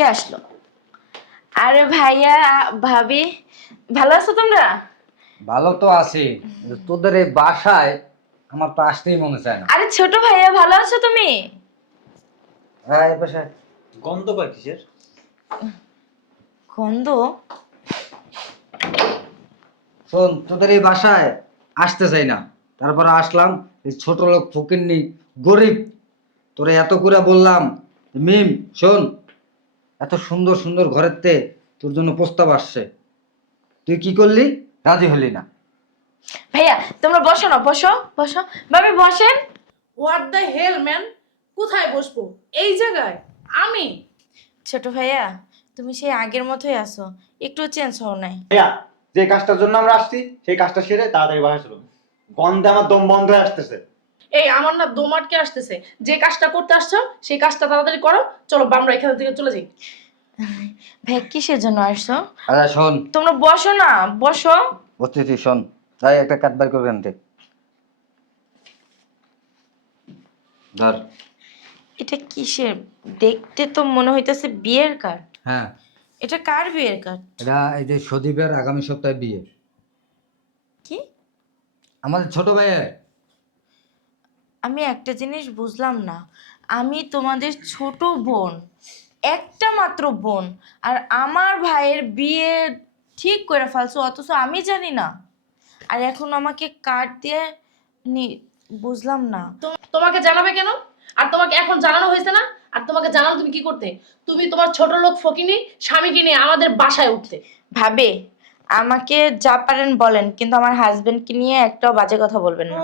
কে আসলো? আরে ভাইয়া, ভাবি, ভালো আছো তোমরা? ভালো তো আছি, কিন্তু তোদের এই বাসায় আমার তো আসতেই মনে চায় না। আরে ছোট ভাইয়া, ভালো আছো তুমি? হ্যাঁ, এই বাসায় গন্ধ পায় কিসের? গন্ধ? শোন, তোদের এই বাসায় আসতে চাই না, তারপরে আসলাম। এই ছোট লোক ফকিন্নি গরিব, তোরে এত করে বললাম। মিম শোন, এত সুন্দর সুন্দর ঘরের তে তোর জন্য প্রস্তাব আসছে, তুই কি করলি? রাজি হলি না। ভাইয়া তোমরা বসো না, বসো বসো। ভাবি বসেন। হোয়াট দ্য হেল ম্যান, কোথায় বসবো? এই জায়গায়? আমি? ছোট ভাইয়া, তুমি সেই আগের মতোই আছো, একটু চেঞ্জ হও নাই। ভাইয়া, যে কাজটার জন্য আমরা আসছি সেই কাজটা সেরে তাড়াতাড়ি বাসা চলুন। গন্ধে আমার দম বন্ধ হয়ে আসতেছে। এই আমার না দম আটকে আসতেছে। যে কাজটা করতে আসছো সেই কাজটা তাড়াতাড়ি করো। চলো আমরা এখান থেকে চলে যাই। ভাইয়া কিসের জন্য আসছো? আচ্ছা শোন, তোমরা বসো না, বসো। বসতেছি, শোন। তাই একটা কাঠ বার করবেন ধর। এটা কিসের? দেখতে তো মনে হইতেছে বিয়ের কার্ড। হ্যাঁ, এটা কার বিয়ের কার্ড? এটা এই যে সদীপের আগামী সপ্তাহে বিয়ে, কি? আমাদের ছোট ভাইয়ের। আমি একটা জিনিস বুঝলাম না, আমি তোমাদের ছোট বোন, একটা মাত্র বোন, আর আমার ভাইয়ের বিয়ে ঠিক করে ফেলছো অথচ আমি জানি না, আর এখন আমাকে কার্ড দিয়ে বুঝলাম না। তোমাকে জানাবে কেন? আর তোমাকে এখন জানানো হয়েছে না? আর তোমাকে জানানো তুমি কি করতে? তুমি তোমার ছোট লোক ফকিনি স্বামীকে নিয়ে আমাদের বাসায় উঠতে। ভাবে, আমাকে যা পারেন বলেন, কিন্তু আমার হাজবেন্ডকে নিয়ে একটাও বাজে কথা বলবেন না।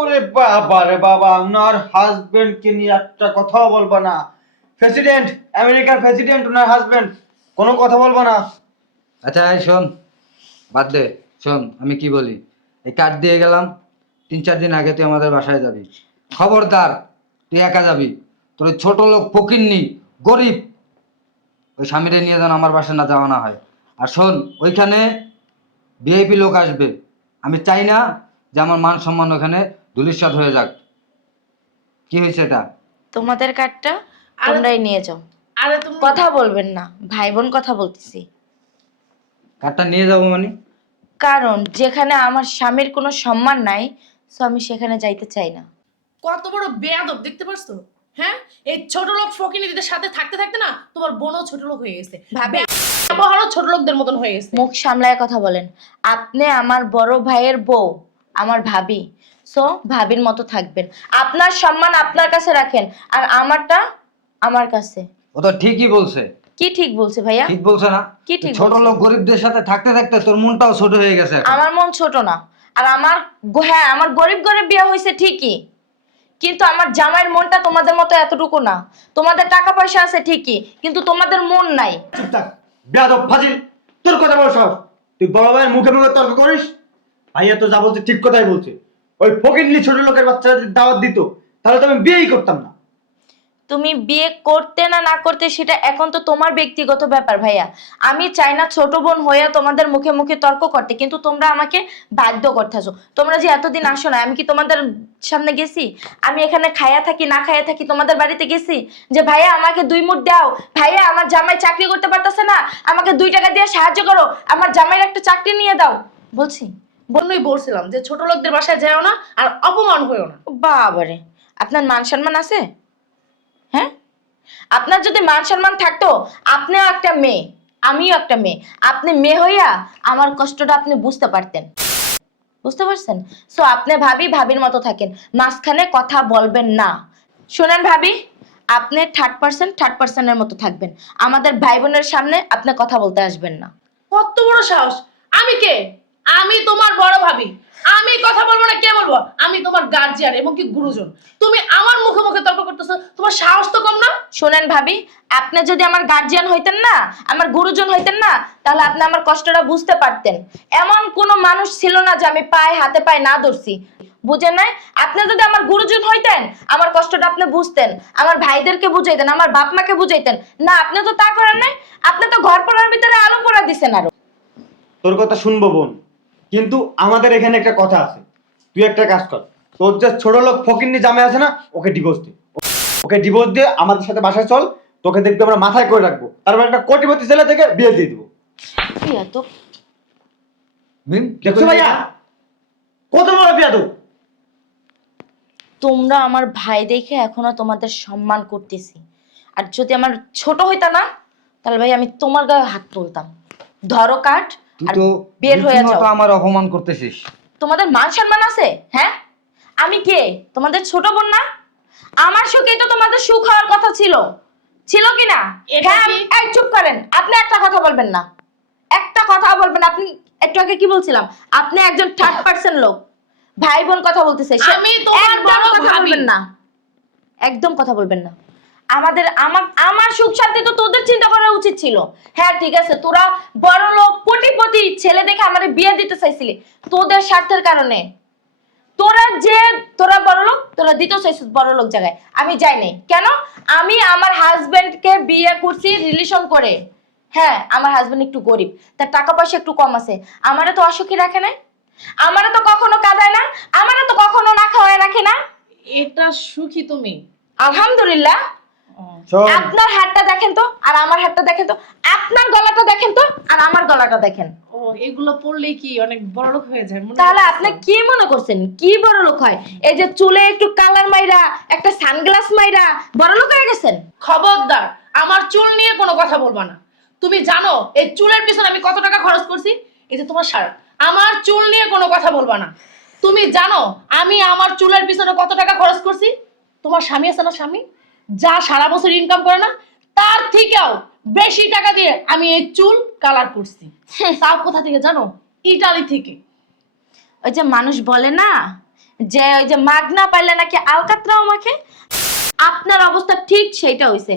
ওরে বাবা রে বাবা, ওনার হাজবেন্ডকে নিয়ে একটা কথাও বলবা না। প্রেসিডেন্ট, আমেরিকার প্রেসিডেন্ট, ওনার হাজবেন্ড, কোনো কথা বলবা না। আচ্ছা এই শোন, বাদ দে। শোন আমি কি বলি, এই কার্ড দিয়ে গেলাম, 3-4 দিন আগে তুই আমাদের বাসায় যাবি। খবরদার তুই একা যাবি, তোর ওই ছোট লোক ফকিন্নি গরিব ওই স্বামীরে নিয়ে যেন আমার বাসায় না যাওয়া না হয়। আর শোন, ওইখানে ভিআইপি লোক আসবে, আমি চাই না যে আমার মান সম্মান ওখানে ধূলিসাৎ হয়ে যাক। কি হয়েছে এটা? তোমাদের কার্ডটা আরে- তোমরাই নিয়ে যাও, আরে তুমি কথা বলবেন না, ভাই বোন কথা বলতেছি। কার্ডটা নিয়ে যাবো মানে? কারণ যেখানে আমার স্বামীর কোনো সম্মান নাই, তো আমি সেখানে যাইতে চাই না। কত বড় বেয়াদব দেখতে পারছো? হ্যাঁ, এই ছোট লোক ফকিনীদের সাথে থাকতে থাকতে না তোমার বোনও ছোট লোক হয়ে গেছে। ভাবি, ব্যবহারও ছোট লোকদের মতন হয়ে গেছে। মুখ সামলায় কথা বলেন। আপনি আমার বড় ভাইয়ের বউ, আমার ভাবি, সো ভাবির মতো থাকবেন। আপনার সম্মান আপনার কাছে রাখেন, আর আমারটা আমার কাছে। ও তো ঠিকই বলছে। কি ঠিক বলছে ভাইয়া? ঠিক বলছে না? কি ঠিক ছোট বলছে? লোক গরিবদের সাথে থাকতে থাকতে তোর মনটাও ছোট হয়ে গেছে এখন। আমার মন ছোট না, আর হ্যাঁ, আমার গরিব গরিব বিয়ে হয়েছে ঠিকই, কিন্তু আমার জামাইয়ের মনটা তোমাদের মতো এতটুকু না। তোমাদের টাকা পয়সা আছে ঠিকই, কিন্তু তোমাদের মন নাই। চুপ থাক বেয়াদব ফাজিল, তোর কথা বল সব। তুই বড় ভাইয়ের মুখে মুখে তর্ক করিস। ভাইয়া তো যা বলছে ঠিক কথাই বলছে। ওই ফকিন্নি ছোট লোকের বাচ্চারা যদি দাওয়াত দিত তাহলে তো আমি বিয়েই করতাম না। তুমি বিয়ে করতে না না করতে সেটা এখন তো তোমার ব্যক্তিগত ব্যাপার ভাইয়া। আমি চাই না ছোট বোন হইয়া তোমাদের মুখে মুখে তর্ক করতে, কিন্তু তোমরা আমাকে বাধ্য করতেছো। তোমরা যে এতদিন আসো না, আমি কি তোমাদের সামনে গেছি? আমি এখানে খায়া থাকি না খায়া থাকি তোমাদের বাড়িতে গেছি যে ভাইয়া আমাকে 2 মুঠ দাও, ভাইয়া আমার জামাই চাকরি করতে পারতেছে না, আমাকে 2 টাকা দিয়ে সাহায্য করো, আমার জামাইয়ের একটা চাকরি নিয়ে দাও, বলছি? বন্যই বলছিলাম যে ছোট লোকদের বাসায় যাও না আর অপমান হয়েও না। বাবারে, আপনার মান সম্মান আছে? হ্যাঁ, আপনার যদি মান সম্মান থাকতো, আপনিও একটা মেয়ে, আমিও একটা মেয়ে, আপনি মেয়ে হইয়া আমার কষ্টটা আপনি বুঝতে পারতেন। বুঝতে পারছেন? সো আপনি ভাবির মতো থাকেন, মাঝখানে কথা বলবেন না। শুনেন ভাবি, আপনি থার্ড পার্সনের মতো থাকবেন, আমাদের ভাই বোনের সামনে আপনি কথা বলতে আসবেন না। কত বড় সাহস! আমি কে? আমি তোমার বড় ভাবি। আমি কথা বলবো না, কে বলবো? আমি তোমার গার্জিয়ান এবং কি গুরুজন। তুমি আমার মুখে মুখে তর্ক করতেছো, তোমার সাহস তো কম না? শুনেন ভাবি, আপনি যদি আমার গার্জিয়ান হইতেন না, আমার গুরুজন হইতেন না, তাহলে আপনি আমার কষ্টটা বুঝতে পারতেন। এমন কোনো মানুষ ছিল না যে আমি হাতে পায়ে না ধরছি, বুঝেন নাই? আপনি যদি আমার গুরুজন হইতেন, আমার কষ্টটা আপনি বুঝতেন, আমার ভাইদেরকে বুঝাইতেন, আমার বাপ মাকে বুঝাইতেন। না, আপনি তো তা করেন নাই। আপনি তো ঘর পড়ার ভিতরে আলো পড়া দিছেন আরো। তোর কথা শুনবো বোন, কিন্তু আমাদের এখানে একটা কথা আছে। তুই একটা কাজ কর, তোর যে ছোট লোক ফকিন্নি জামাই আছে না, ওকে ডিভোর্স দে। ওকে ডিভোর্স দিয়ে আমাদের সাথে বাসায় চল, তোকে দেখতে আমরা মাথায় করে রাখবো, তারপর একটা কোটিপতি ছেলে থেকে বিয়ে দিয়ে দিবো। কি এত মিম কি দেখছো করলি ভাইয়া এটা? কত বড় বিয়াদব। তোমরা আমার ভাই দেখে এখনো তোমাদের সম্মান করতেছি, আর যদি আমার ছোট হইতা না তাহলে ভাই আমি তোমার গায়ে হাত তুলতাম। ধরো কাঠ তুই আর তো বের হয়ে যাও। রীতিমতো আমার অপমান করতেছিস। তোমাদের মান সম্মান আছে? হ্যাঁ, আমি কে? তোমাদের ছোট বোন না? আমার সুখেই তো তোমাদের সুখ হওয়ার কথা ছিল, ছিল কি না? এটা হ্যাঁ, কি? এই চুপ করেন, আপনি একটা কথা বলবেন না, একটা কথা বলবেন না। আপনি একটু আগে কি বলছিলাম? আপনি একজন থার্ড পার্সন লোক, ভাই বোন কথা বলতেছে, আমি তোমার একদম বড় কথা ভাবি। বলবেন না, একদম কথা বলবেন না। আমাদের আমার আমার সুখ শান্তি তো তোদের চিন্তা করা উচিত ছিল। হ্যাঁ ঠিক আছে, তোরা বড় লোক কোটিপতি ছেলে দেখে আমাদের বিয়ে দিতে চাইছিলি তোদের স্বার্থের কারণে। তোরা বড় লোক, তোরা দিতে চাইছিস বড় লোক জায়গায়, আমি যাই নাই কেন? আমি আমার হাজবেন্ডকে বিয়ে করছি রিলেশন করে। হ্যাঁ, আমার হাজবেন্ড একটু গরিব, তার টাকা পয়সা একটু কম আছে, আমারে তো অসুখী রাখে নাই, আমারে তো কখনো কাঁদায় না, আমারে তো কখনো না খাওয়ায় রাখে না। এটা সুখী তুমি? আলহামদুলিল্লাহ। শোন, আপনার হাতটা দেখেন তো আর আমার হাতটা দেখেন তো, আপনার গলাটা দেখেন তো আর আমার গলাটা দেখেন। ও, এগুলো পড়লে কি অনেক বড় লোক হয়ে যায় মনে তাহলে করতেছো? আপনি কি মনে করছেন কি বড় লোক হয়? এই যে চুলে একটু কালার মাইরা, একটা সানগ্লাস মাইরা বড় লোক হয়ে গেছেন? খবরদার, আমার চুল নিয়ে কোনো কথা বলবা না। তুমি জানো এই চুলের পিছনে আমি কত টাকা খরচ করছি? এই যে তোমার শার্ট, আমার চুল নিয়ে কোনো কথা বলবা না। তুমি জানো আমি আমার চুলের পিছনে কত টাকা খরচ করছি? তোমার স্বামী আছে না, স্বামী যা সারা বছর ইনকাম করে না, তার থেকেও বেশি টাকা দিয়ে আমি এই চুল কালার করছি। তাও কোথা থেকে জানো? ইটালি থেকে। ওই যে মানুষ বলে না যে ওই যে মাগনা পাইলে নাকি আলকাতরাও মাখে, আপনার অবস্থা ঠিক সেইটা হইছে।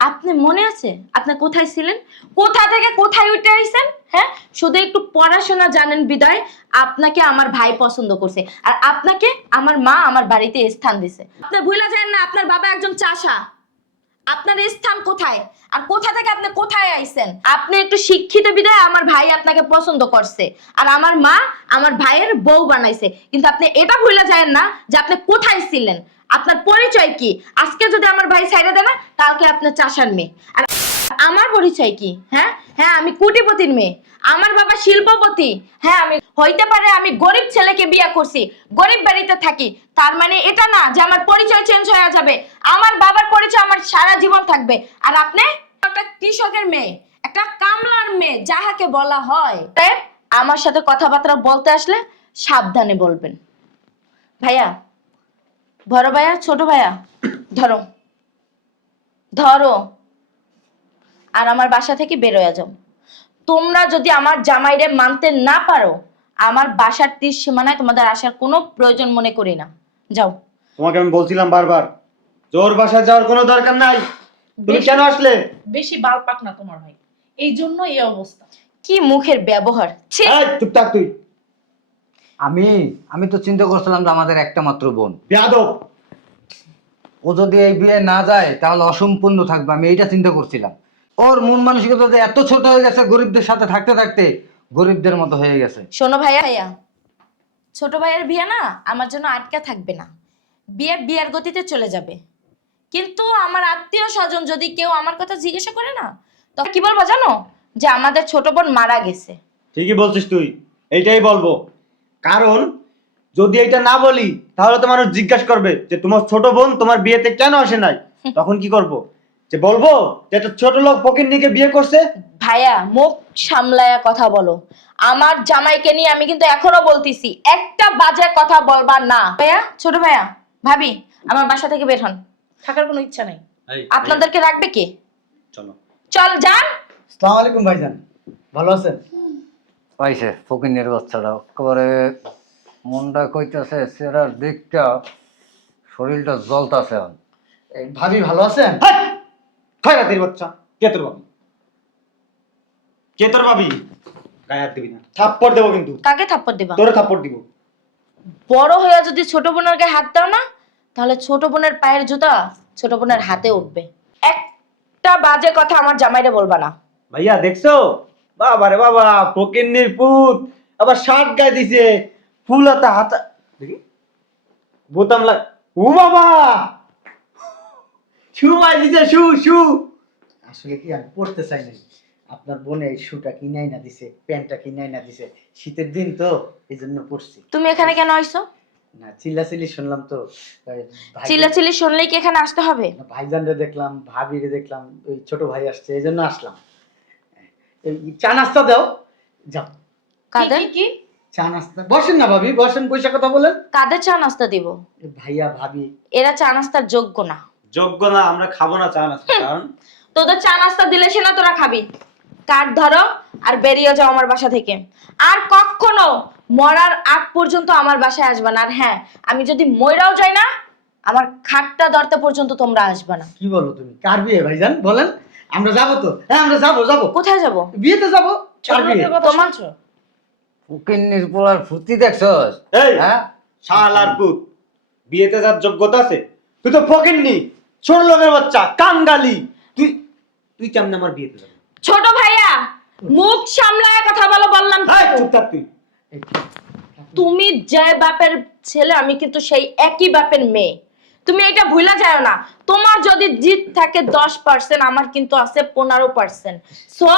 আপনি মনে আছে আপনি কোথায় ছিলেন, কোথা থেকে কোথায় উঠে আইছেন? হ্যাঁ, শুধু একটু পড়াশোনা জানেন বিদায় আপনাকে আমার ভাই পছন্দ করছে, আর আপনাকে আমার মা আমার বাড়িতে স্থান দিছে। আপনি ভুলে যান না আপনার বাবা একজন চাষা, আপনার স্থান কোথায় আর কোথা থেকে আপনি কোথায় আইছেন? আপনি একটু শিক্ষিত বিধায় আমার ভাই আপনাকে পছন্দ করছে, আর আমার মা আমার ভাইয়ের বউ বানাইছে। কিন্তু আপনি এটা ভুলে যান না যে আপনি কোথায় ছিলেন, আপনার পরিচয় কি। আজকে যদি আমার ভাই ছাইড়া দেয় না, কালকে আপনার চাষার মেয়ে। আর আমার পরিচয় কি? হ্যাঁ হ্যাঁ, আমি কোটিপতির মেয়ে, আমার বাবা শিল্পপতি। হ্যাঁ, আমি হইতে পারে আমি গরিব ছেলেকে বিয়ে করছি, গরিব বাড়িতে থাকি, তার মানে এটা না যে আমার পরিচয় চেঞ্জ হয়ে যাবে। আমার বাবার পরিচয় আমার সারা জীবন থাকবে। আর আপনি একটা কৃষকের মেয়ে, একটা কামলার মেয়ে যাহাকে বলা হয়। তাই আমার সাথে কথাবার্তা বলতে আসলে সাবধানে বলবেন। ভাইয়া, বড় ভাইয়া, ছোট ভাইয়া, ধরো ধরো আর আমার বাসা থেকে বেরোয়া যাও। তোমরা যদি আমার জামাইরে মানতে না পারো, আমার বাসার তীর সীমানায় তোমাদের আসার কোনো প্রয়োজন মনে করি না। যাও। তোমাকে আমি বলছিলাম বারবার জোর বাসায় যাওয়ার কোনো দরকার নাই। তুমি কেন আসলে? বেশি বাল পাক না তোমার ভাই, এই জন্য এই অবস্থা। কি মুখের ব্যবহার! ছি! এই চুপ থাক তুই, আমি তো চিন্তা করছিলাম যে আমাদের একটা মাত্র বোন, বেয়াদব। ও যদি এই বিয়ে না যায় তাহলে অসম্পূর্ণ থাকবে, আমি এইটা চিন্তা করছিলাম। ওর মন মানসিকতা যে এত ছোট হয়ে গেছে, গরিবদের সাথে থাকতে থাকতে গরিবদের মতো হয়ে গেছে। শোনো ভাইয়া, ভাইয়া, ছোট ভাইয়ের বিয়ে না আমার জন্য আটকা থাকবে না, বিয়ের গতিতে চলে যাবে। কিন্তু আমার আত্মীয় স্বজন যদি কেউ আমার কথা জিজ্ঞাসা করে না, তখন কি বলবো জানো? যে আমাদের ছোট বোন মারা গেছে। ঠিকই বলছিস তুই, এইটাই বলবো। কারণ যদি এটা না বলি তাহলে তো মানুষ জিজ্ঞাসা করবে যে তোমার ছোট বোন তোমার বিয়েতে কেন আসে নাই। তখন কি করব? যে বলবো যে একটা ছোট লোক ফকিন্নিকে বিয়ে করছে। ভাইয়া, মুখ সামলায়া কথা বলো। আমার জামাইকে নিয়ে আমি কিন্তু এখনো বলতেছি, একটা বাজে কথা বলবা না। ভাইয়া, ছোট ভাইয়া, ভাবি, আমার বাসা থেকে বের হন। থাকার কোনো ইচ্ছা নেই। আপনাদেরকে রাখবে কে? চলো। চল যান। আসসালামু আলাইকুম ভাইজান, ভালো আছেন? পাইছে ফকিনের বাচ্চাটা একেবারে মনটা কইতাছে, চেহারার দিকটা, শরীরটা জ্বলতাছে। এই ভাবি ভালো আছেন? খয়রাতির বাচ্চা, কে তোর ভাবি? কে তোর ভাবি? গায়ে হাত দিবি না, থাপ্পড় দেবো কিন্তু। কাকে থাপ্পড় দিবা? তোরে থাপ্পড় দিব। বড় হয়ে যদি ছোট বোনের গায়ে হাত দাও না, তাহলে ছোট বোনের পায়ের জুতা ছোট বোনের হাতে উঠবে। একটা বাজে কথা আমার জামাইরে বলবা না। ভাইয়া দেখছো? বাবা রে বাবা, ফকিন্নির পুত আবার শার্ট গায়ে দিছে, ফুল হাতা হাতা দেখি বোতাম লাগ। ও বাবা, শু দিছে শু শু। আসলে কি আমি পড়তে চাই নাই, আপনার বোনে এই শুটা কিনাই না দিছে, প্যান্টটা কিনাই না দিছে, শীতের দিন তো এই জন্য পড়ছি। তুমি এখানে কেন আইছো? না চিল্লাচিল্লি শুনলাম তো, চিল্লাচিল্লি শুনলেই কি এখানে আসতে হবে? ভাইজানরে দেখলাম, ভাবিরে দেখলাম, ওই ছোট ভাই আসছে এই জন্য আসলাম। এই চা নাস্তা দাও, যাও কাদের কি চা নাস্তা। বসেন না ভাবি, বসেন, পয়সা কথা বলেন। কাদের চা নাস্তা দিব? এই ভাইয়া ভাবি এরা চা নাস্তার যোগ্য না। যোগ্য না, আমরা খাবো না চা নাস্তা, কারণ তোদের চা নাস্তা দিলে সে না তোরা খাবি। কাঠ ধরো আর বেরিয়ে যাও আমার বাসা থেকে। আর কখনো মরার আগ পর্যন্ত আমার বাসায় আসবে না। আর হ্যাঁ, আমি যদি মইরাও যাই না, আমার খাটটা ধরতে পর্যন্ত তোমরা আসবে না। কি বলো তুমি? কার বিয়ে ভাইজান বলেন? আমরা যাবো তো, হ্যাঁ আমরা যাবো যাবো, কোথায় যাব? বিয়েতে যাবো। ছোট কার বিয়ে? লোকের কথা তোমার শুনছো? ফকিন্নির পোলার ফুর্তি দেখছস? এই হ্যাঁ, শালার পুত, বিয়েতে যার যোগ্যতা আছে? তুই তো ফকিন্নি, ছোট লোকের বাচ্চা, কাঙ্গালি। তুই তুই কেমনে আমার বিয়েতে যাবি? ছোট ভাইয়া, মুখ সামলায় কথা বলো বললাম তো। এই, চুপ থাক তুই। এই, তুমি যে বাপের ছেলে, আমি কিন্তু সেই একই বাপের মেয়ে। তুমি এটা ভুলা যাও না। তোমার যদি জিত থাকে 10%, আমার কিন্তু আছে 15%। সো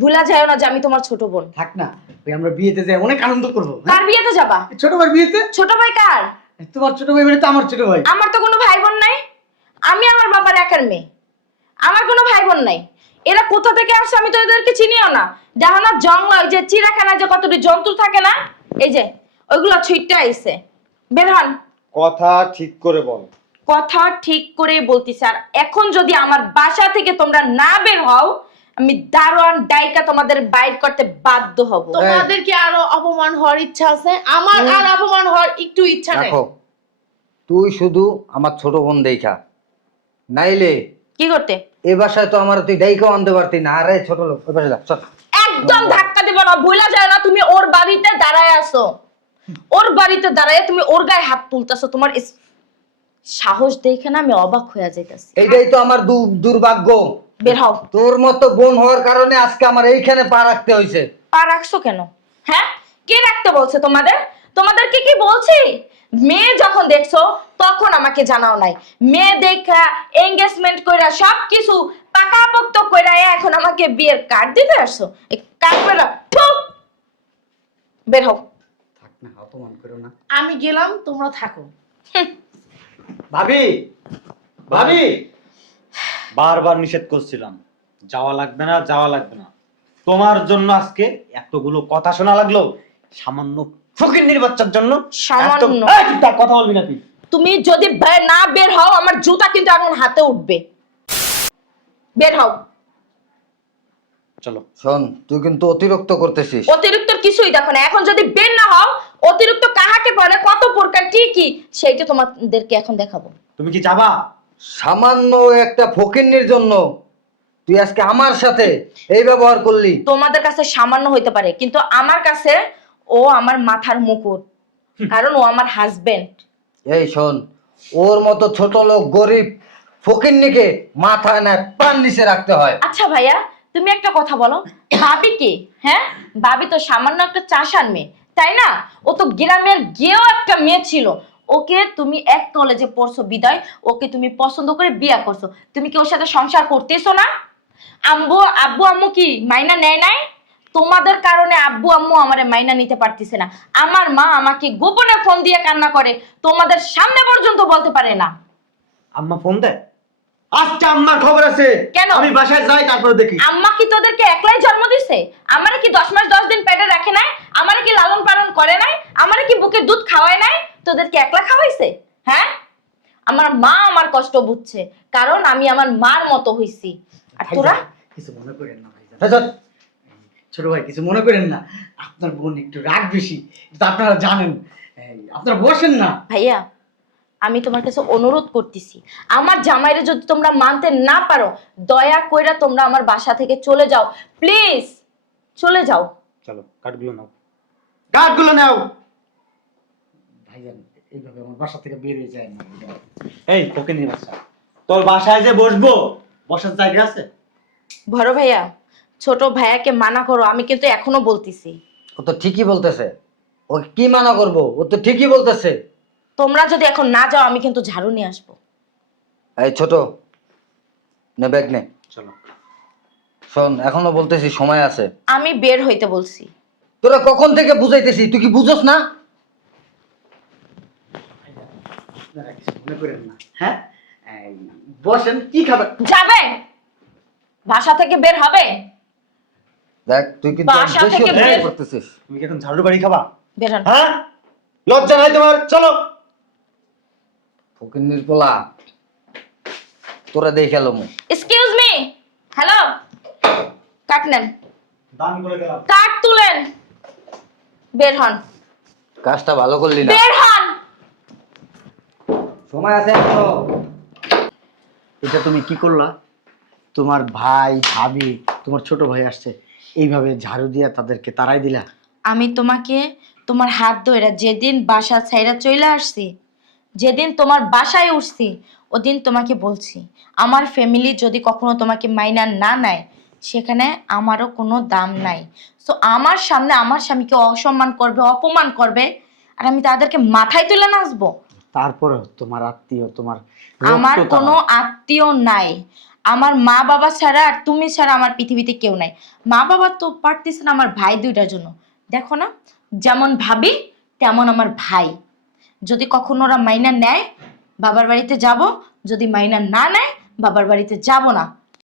ভুলা যাও না যে আমি তোমার ছোট বোন। থাক না, ওই আমরা বিয়েতে যাই, অনেক আনন্দ করবো। কার বিয়েতে যাবা? ছোট ভাই বিয়েতে। ছোট ভাই কার? তোমার ছোট ভাই মানে তো আমার ছোট ভাই। আমার তো কোনো ভাই বোন নাই। আমি আমার বাবার একার মেয়ে, আমার কোনো ভাই বোন নাই। এরা কোথা থেকে আসছে আমি তো এদেরকে চিনিও না। দেখো না জঙ্গল, ওই যে চিড়িয়াখানায় যে কতটি জন্তু থাকে না, এই যে ওইগুলো ছুটতে আইছে। বের হন। কথা ঠিক করে বল। কথা ঠিক করে বলতিস। আর এখন যদি আমার বাসা থেকে তোমরা না বের হও, আমি দারোয়ান ডাইকা তোমাদের বাইর করতে বাধ্য হব। তোমাদের কি আরো অপমান হওয়ার ইচ্ছা আছে? আমার আর অপমান হওয়ার একটু ইচ্ছা নেই। দেখো, তুই শুধু আমার ছোট বোন দেখা, নাইলে কি করতে? এ বাসায় তো আমার তুই ডাইকেও আনতে পারতি না। আরে ছোট লোক, ওই পাশে যা, চল। একদম ধাক্কা দেব না, ভুলা যায় না। তুমি ওর বাড়িতে দাঁড়ায় আছো, ওর বাড়িতে দাঁড়ায় তুমি ওর গায়ে হাত তুলতেছো। তোমার সাহস দেখে না আমি অবাক হয়ে যাইতেছি। এইটাই তো আমার দুর্ভাগ্য। বের হও। তোর মতো বোন হওয়ার কারণে আজকে আমার এইখানে পা রাখতে হয়েছে। পা রাখছো কেন? হ্যাঁ, কে রাখতে বলছে তোমাদের? তোমাদেরকে কি বলছি? মেয়ে যখন দেখছো তখন আমাকে জানাও নাই। মেয়ে দেখা এঙ্গেজমেন্ট কইরা সবকিছু পাকাপোক্ত কইরা এখন আমাকে বিয়ের কার্ড দিতে আসছো। এই কার্ড পেলা বের হও। থাক না, অপমান করো না। আমি গেলাম, তোমরা থাকো। ভাবি, ভাবি, বারবার নিষেধ করছিলাম, যাওয়া লাগবে না, যাওয়া লাগবে না। তোমার জন্য আজকে এতগুলো কথা শোনা লাগলো, সামান্য ফকিন্নির বাচ্চার জন্য। সামান্য? এই, চুপ থাক, কথা বলবি না তুই। তুমি যদি না বের হও, আমার জুতা কিন্তু এখন হাতে উঠবে। বের হও। চলো। শোন, তুই কিন্তু অতিরিক্ত করতেছিস। অতিরিক্ত কিছুই দেখো না। এখন যদি বের না হও, অতিরিক্ত কাহাকে বলে, কত প্রকার কি সেইটা তোমাদেরকে এখন দেখাবো। তুমি কি যাবা? সামান্য একটা ফকিন্নির জন্য তুই আজকে আমার সাথে এই ব্যবহার করলি। তোমাদের কাছে সামান্য হইতে পারে, কিন্তু আমার কাছে ও আমার মাথার মুকুট, কারণ ও আমার হাজবেন্ড। এই শোন, ওর মতো ছোট লোক গরিব ফকিন্নিকে মাথায় না প্রাণ নিচে রাখতে হয়। আচ্ছা ভাইয়া, তুমি একটা কথা বলো, ভাবি কি? হ্যাঁ, ভাবি তো সামান্য একটা চাষার মেয়ে, তাই না? ও তো গ্রামের গিয়েও একটা মেয়ে ছিল। ওকে তুমি এক কলেজে পড়ছো বিদায়, ওকে তুমি পছন্দ করে বিয়ে করছো। তুমি কি ওর সাথে সংসার করতেছো না? আব্বু আম্মু কি মাইনা নেয় নাই? তোমাদের কারণে আব্বু আম্মু আমারে মাইনা নিতে পারতেছে না। আমার মা আমাকে গোপনে ফোন দিয়ে কান্না করে, তোমাদের সামনে পর্যন্ত বলতে পারে না। আম্মা ফোন দেয়? আজকে আম্মার খবর আছে। কেন? আমি বাসায় যাই, তারপরে দেখি। আম্মা কি তোদেরকে একলাই জন্ম দিছে? আমারে কি 10 মাস 10 দিন পেটে রাখে নাই? আমারে কি লালন পালন করে নাই? আমারে কি বুকের দুধ খাওয়ায় নাই? তোদেরকে একলা খাওয়াইছে? হ্যাঁ, আমার মা আমার কষ্ট বুঝছে, কারণ আমি আমার মার মতো হইছি। আর তোরা? ভাইজান, কিছু মনে করেন না ভাইজান। এই চল। ছোট ভাই কিছু মনে করেন না, আপনার বোন একটু রাগ বেশি, এটা আপনারা জানেন। আপনারা বসেন না। ভাইয়া, আমি তোমার কাছে অনুরোধ করতেছি, আমার জামাইরে যদি তোমরা মানতে না পারো, দয়া কইরা তোমরা আমার বাসা থেকে চলে যাও, প্লিজ চলে যাও। চলো, কাঠগুলো নাও, কাঠগুলো নাও। ভাইজান এইভাবে আমার বাসা থেকে বের হয়ে যায় না। এই ফকিন্নির বাচ্চা, তোর বাসায় যে বসবো, বসার জায়গা আছে? বড় ভাইয়া, ছোট ভাইয়াকে মানা করো, আমি কিন্তু এখনো বলতেছি। ও তো ঠিকই বলতেছে। ও কি মানা করবো? ও তো ঠিকই বলতেছে। তোমরা যদি এখন না যাও, আমি কিন্তু ঝাড়ু নিয়ে আসবো। এই ছোট, নে ব্যাগ নে। চলো। শোন, এখনো বলতেছি সময় আছে। আমি বের হইতে বলছি। তোরা কখন থেকে বুঝাইতেছি, তুই কি বুঝোস না? আপনারা কিছু মনে করেন না, হ্যাঁ? এই, বসেন, কি খাবেন? যাবে, বাসা থেকে বের হবে। দেখ তুই কিন্তু বাসা বেশি থেকে অত্যাচার বের- করতেছিস। তুমি কি এখন ঝাড়ু বাড়ি খাবা? বের হন। হ্যাঁ, লজ্জা নাই তোমার? চলো। ফকিন্নির পোলা, তোরা দেখে এলো মু। এক্সকিউজ মি, হ্যালো, কাট নেন, দান করে গেলাম। কাট তুলেন, বের হন, কাজটা ভালো করলি না। বের হন। সময় আছে এখনো। এটা তুমি কি করলা? তোমার ভাই ভাবি তোমার ছোট ভাই আসছে, এইভাবে ঝাড়ু দিয়া তাদেরকে তাড়াই দিলা? আমি তোমাকে তোমার হাত ধইরা যেদিন বাসা ছাইরা চলে আসছি, যেদিন তোমার বাসায় উঠছি, ওদিন তোমাকে বলছি আমার ফ্যামিলি যদি কখনো তোমাকে মাইনা না নেয় সেখানে আমারও কোনো দাম নাই। সো আমার সামনে আমার স্বামীকে অসম্মান করবে, অপমান করবে, আর আমি তাদেরকে মাথায় তুলে নাচবো? তারপর তোমার আত্মীয়, তোমার আমার রক্ত কোনো তারা। আত্মীয় নাই, আমার মা বাবা ছাড়া আর তুমি ছাড়া আমার পৃথিবীতে কেউ নাই। মা বাবা তো পারতেছে না আমার ভাই দুইটার জন্য, দেখো না, যেমন ভাবি তেমন আমার ভাই। যদি কখনো ওরা মাইনা নেয় বাবার বাড়িতে যাব, যদি মাইনা না নেয় বাবার বাড়িতে যাব না।